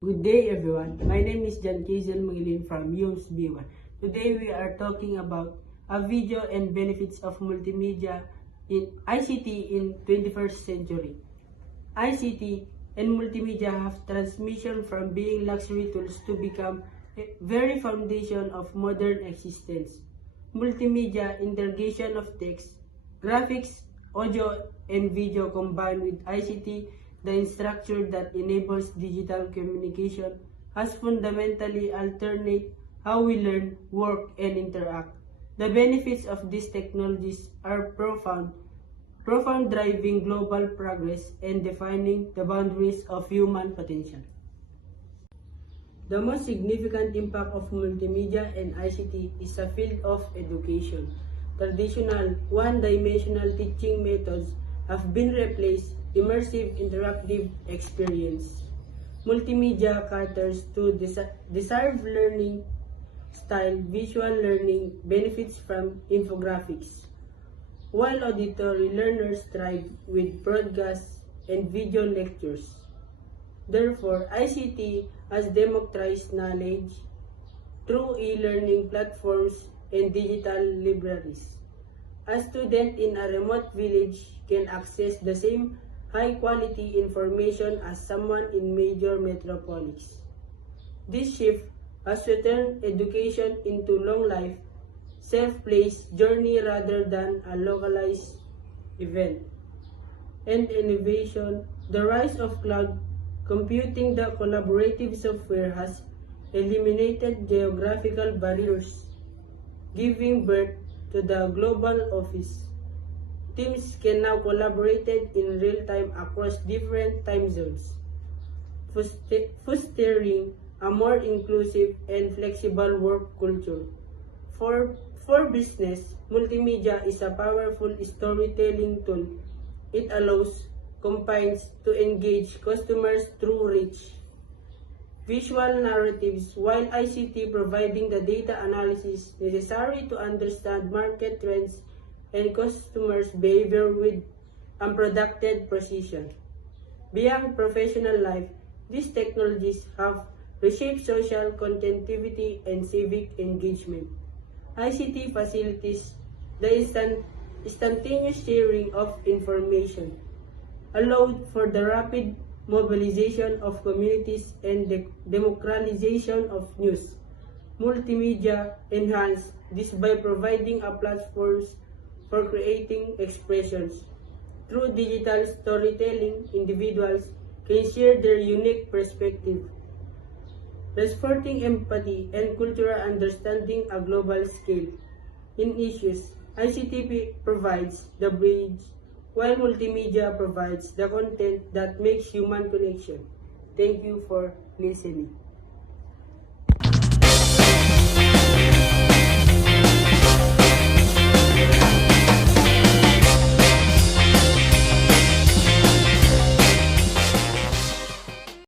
Good day everyone, my name is John Kizel Mangilin from UMS B1. Today we are talking about a video and benefits of multimedia in ICT in 21st century. ICT and multimedia have transmission from being luxury tools to become a very foundation of modern existence. Multimedia integration of text, graphics, audio, and video combined with ICT, the structure that enables digital communication, has fundamentally altered how we learn, work, and interact. The benefits of these technologies are profound, driving global progress and defining the boundaries of human potential. The most significant impact of multimedia and ICT is the field of education. Traditional one-dimensional teaching methods have been replaced immersive interactive experience. Multimedia caters to desired learning style. Visual learning benefits from infographics, while auditory learners thrive with broadcasts and video lectures. Therefore, ICT has democratized knowledge through e-learning platforms and digital libraries. A student in a remote village can access the same high-quality information as someone in major metropolis. This shift has turned education into long-life, self-paced journey rather than a localized event. And innovation, the rise of cloud computing, the collaborative software has eliminated geographical barriers, giving birth to the global office. Teams can now collaborate in real time across different time zones, fostering a more inclusive and flexible work culture. For business, multimedia is a powerful storytelling tool. It allows companies to engage customers through rich visual narratives, while ICT providing the data analysis necessary to understand market trends and customers' behavior with unprecedented precision. Beyond professional life, these technologies have reshaped social connectivity and civic engagement. ICT facilitates the instantaneous sharing of information, allowed for the rapid mobilization of communities and the democratization of news. Multimedia enhance this by providing a platform for creating expressions. Through digital storytelling, individuals can share their unique perspective, transporting empathy and cultural understanding at a global scale. In issues, ICT provides the bridge, while multimedia provides the content that makes human connection. Thank you for listening.